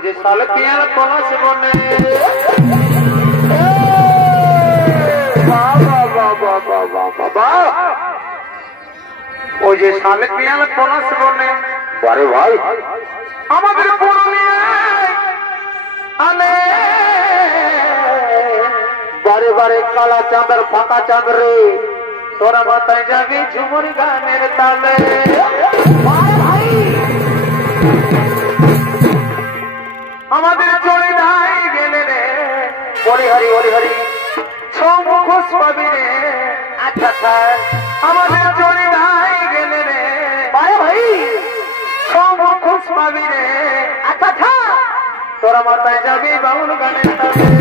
যে সালে পিয়ার পলাশ বনে ওই যে সালে পিয়ার পলাশ বনে বারে ভাই আমাদের পুরুলিয়ায় আলে বারে বারে কালা চাঁদের ফাঁকা চাঁদ রে তোরা মাথায় যাবি ঝুমুর গানের তালে আমাদের চলে নাই গেলে রে বলিহারি বলিহারি মুখোশ পাবি রে আচ্ছা আমাদের চলে নাই গেলে রে ভাই ভাই মুখোশ পাবি রে আচ্ছা তোরা মাথায় যাবি বাউল গানের তালে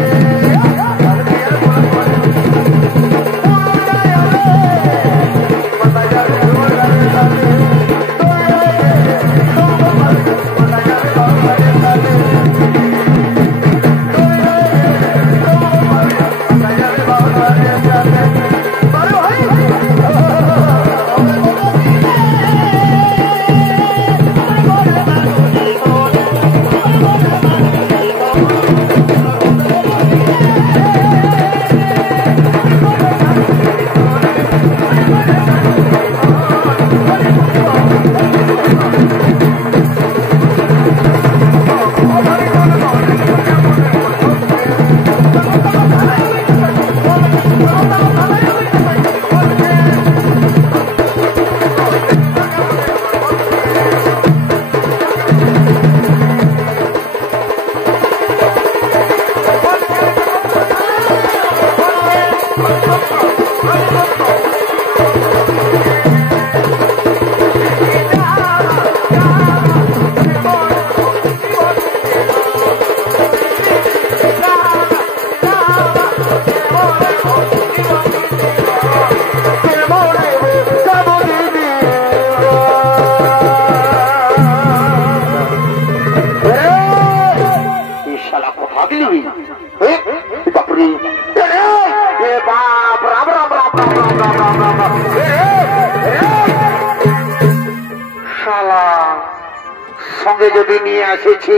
সঙ্গে যদি নিয়ে এসেছি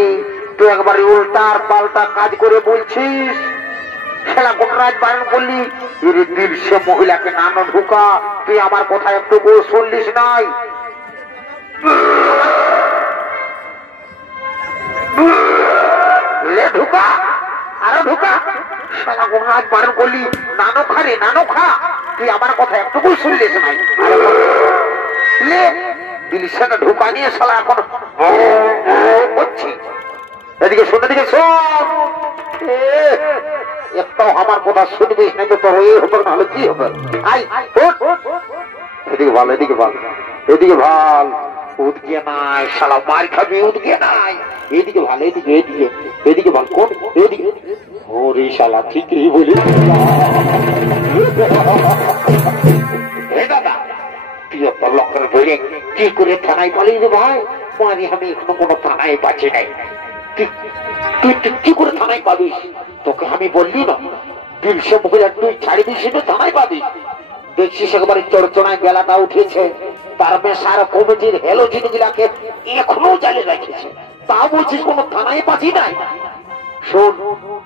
তুই একবারে উল্টার পাল্টা কাজ করে বলছিস খেলা গুণরাজ বারণ করলি এর দিল সে মহিলাকে নানো ঢুকা তুই আমার কথা একটু শুনলিস নাই ঢুকা আরো ঢুকা খেলা গুণরাজ বারণ করলি নানো খা রে নানো খা তুই আমার কথা একটু শুনলিস নাই লে দিল সেটা ঢুকা নিয়ে শালা এখন এদিকে শোন এদিকে শোন একটাও আমার কথা শুনবিস না তো তোর হবে নাহলে কি হবে এদিকে ভাল এদিকে ভাল এদিকে ভাল উদকে নাই শালা মার খাবি উদকে নাই এদিকে ভাল এদিকে এদিকে এদিকে ভাল কোন এদিকে ওরে শালা ঠিকই বলি দাদা তুই তোর লক্ষ্যের বেড়ে কি করে থানায় পালিয়ে দে ভাই মারি আমি এখনো কোনো থানায় পাচ্ছি নাই তুই কি করে থানায় পাবিস তোকে আমি বললি না দিলসে মহিলা তুই ছাড়ি দিস থানায় পাবি দেখছিস একবারে চরচনায় বেলাটা উঠেছে তার বেসার কমিটির হেলো জিনিসগুলাকে এখনো জালে রেখেছে তা বলছিস কোনো থানায় পাচ্ছি নাই শোন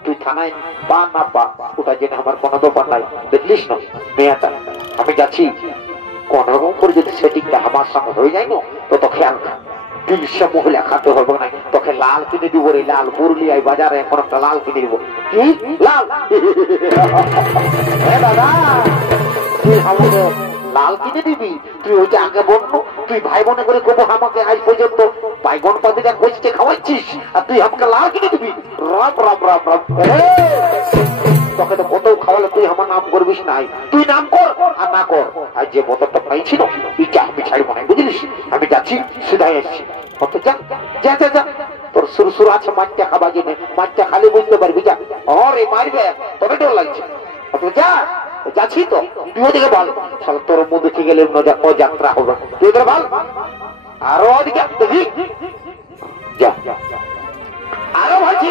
তুই থানায় পা না পা ওটা জেনে আমার কোনো ব্যাপার নাই দেখলিস না মেয়েটা আমি যাচ্ছি কোন রকম করে যদি সেটিংটা আমার সঙ্গে হয়ে যায় না তো তো খেয়াল দিলসে মহিলা খাতে হবে না তোকে লাল কিনে দিব রে লাল পুরুলিয়ায় বাজারে এখন একটা লাল কিনে দিব কি লাল দাদা তুই আমাকে লাল কিনে দিবি তুই ওইটা আগে বলবো তুই ভাই বোনে করে কবো আমাকে আজ পর্যন্ত বাইগন পাতিটা কষতে খাওয়াচ্ছিস আর তুই আমাকে লাল কিনে দিবি রাম রাম রাম রাম তোকে তো কত খাওয়ালে তুই আমার নাম করবিস নাই তুই নাম কর আর না কর আর যে বোতলটা পাইছিল এটা আমি ছাড়বো না বুঝলিস আমি যাচ্ছি সিধাই আসছি যা যা যা যা তোর সুর সুর আছে মাছটা খাবার জন্য মাছটা খালি বুঝতে পারবি যা রে মারবে তবে ডর লাগছে যা যাচ্ছি তো তুই ওদিকে বল তোর মুখ দেখে গেলে যাত্রা হবে তুই ওদের বল আরো ওদিকে দেখি যা আরো ভাবছি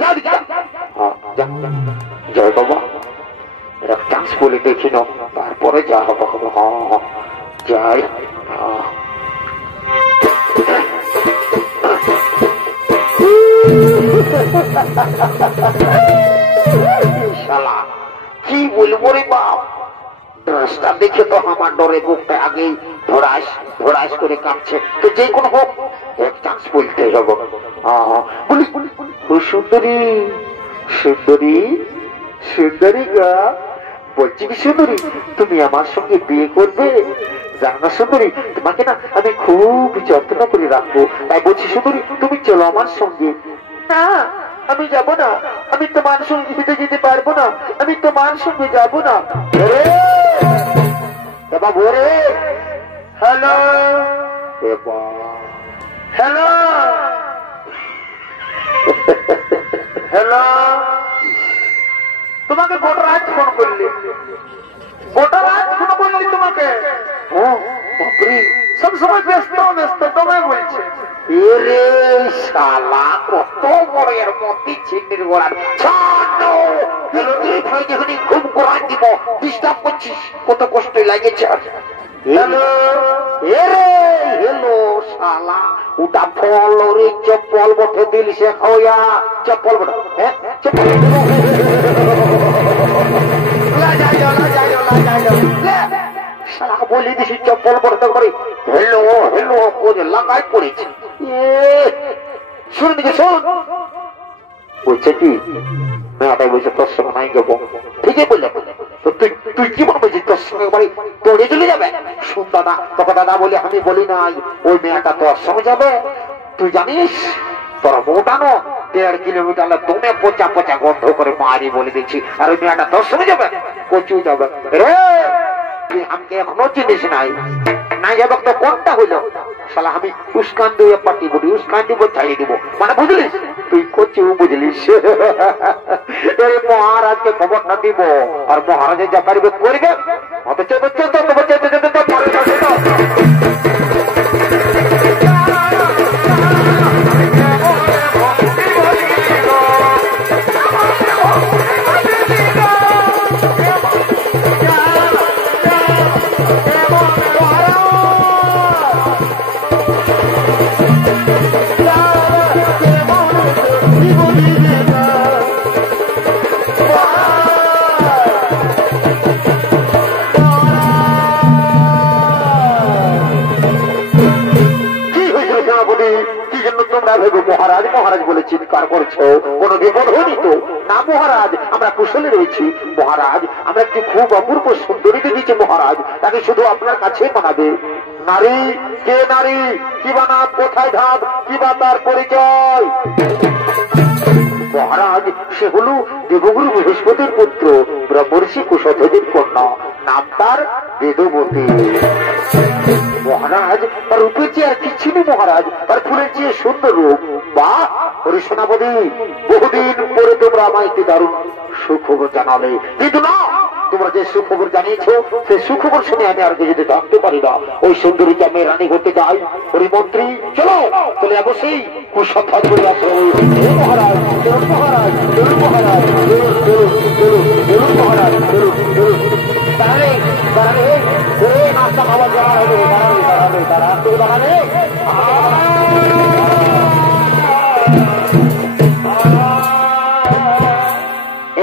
যা যা জয় বাবা এরা চান্স বলে দেখি না তারপরে যা হবে হবে হ্যাঁ যাই শালা কি বলবো রে বাপ, ড্রেসটা দেখে তো আমার ডরে বুকটা আগেই ধরাস ধরাস করে কাঁপছে। তো যে কোনো হোক এক চান্স বলতে হবে। সুন্দরী সুন্দরী সুন্দরী গা, বলছি কি সুন্দরী তুমি আমার সঙ্গে বিয়ে করবে? জানো না সুন্দরী, তোমাকে না আমি খুব যত্ন করে রাখবো, তাই বলছি সুন্দরী তুমি চলো আমার সঙ্গে। না আমি যাব না, আমি তোমার সঙ্গে যেতে পারবো না, আমি তোমার সঙ্গে যাব না। বাবু রে, হ্যালো হ্যালো হ্যালো, তোমাকে গোটা রাত ফোন করলি, গোটা রাত ফোন করলি তোমাকে। ও বাপরে, সব সময় ব্যস্ত ব্যস্ত তোমায় বলছে। এরে শালা কত বড় এর মধ্যে ছিন্নির গোড়া খুব গোড়া দিব, ডিস্টার্ব করছিস, কত কষ্ট লাগেছে। হ্যালো এরে হেলো শালা, ওটা ফল রে চপ্পল বটে দিল সে খাওয়া চপ্পল বটে। হ্যাঁ চপ্পল বলি দিছি চপ্পল পড়তে করে হেলো হেলো করে লাগাই পড়েছি। শুনে দিকে শোন, বলছে কি মেয়েটাই বলছে তোর সঙ্গে নাই যাবো। ঠিকই বললে, তুই কি মনে বলছিস তোর সঙ্গে বাড়ি পড়ে চলে যাবে? শুন দাদা, তোকে দাদা বলে আমি বলি নাই, ওই মেয়েটা তোর সঙ্গে যাবে। তুই জানিস তোর মোটানো 1.5 কিলোমিটার দমে পচা পচা গন্ধ করে মারি বলে দিচ্ছি, আর ওই মেয়েটা তোর সঙ্গে যাবে, কচু যাবে রে। তুই আমাকে এখনো চিনিস নাই, না যাবে তো কোনটা হইলো শালা, আমি উস্কান দিয়ে পাটি বলি, উস্কান দিব ছাড়িয়ে দিব, মানে বুঝলিস? তুই কচু বুঝলিস। মহারাজকে খবরটা দিব, আর মহারাজের যা পারিবে করবে। মহারাজ মহারাজ বলে চিৎকার করছো, কোন বিপদ হয়নি তো? না মহারাজ, আমরা কুশলে রয়েছি মহারাজ, আমরা একটি খুব অপূর্ব সুন্দরী দেখেছি মহারাজ, তাকে শুধু আপনার কাছে মানাবে। নারী কে নারী, কিবা নাম, কোথায় ধাপ, কিবা তার পরিচয়? মহারাজ সে হল দেবগুরু বৃহস্পতির পুত্র, ব্রহ্মর্ষি কুশধ্বজের কন্যা, নাম তার বেদবতী। মহারাজ তার রূপের চেয়ে আর কিচ্ছু নেই মহারাজ, তার ফুলের চেয়ে সুন্দর রূপ। বাহ হরিসেনাপতি, বহুদিন পরে তোমরা আমায় একটি দারুণ সুখবর জানালে, কিন্তু না, তোমরা যে সুখবর জানিয়েছ সেই সুখবর শুনে আমি আর যদি থাকতে পারি না। ওই সুন্দরীকে আমি রানী করতে চাই। হরিমন্ত্রী চলো, চলে অবশ্যই কুশধ্বজ মহারাজ, মহারাজ মহারাজ মহারাজ দাঁড়ালে দাঁড়ালে নাস্তা খাবার দেওয়া হবে, দাঁড়াবে দাঁড়াবে দাঁড়াতে দাঁড়াবে।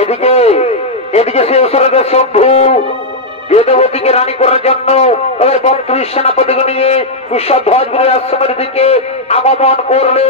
এদিকে এদিকে সে অসুরদের শম্ভু বেদবতীকে রানী করার জন্য তাদের মন্ত্রী সেনাপতিকে নিয়ে কুশধ্বজগুলোর আশ্রমের দিকে আগমন করলে।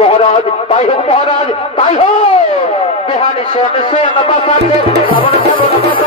महाराज ताई हो महाराज ताई हो बिहानी से बसा के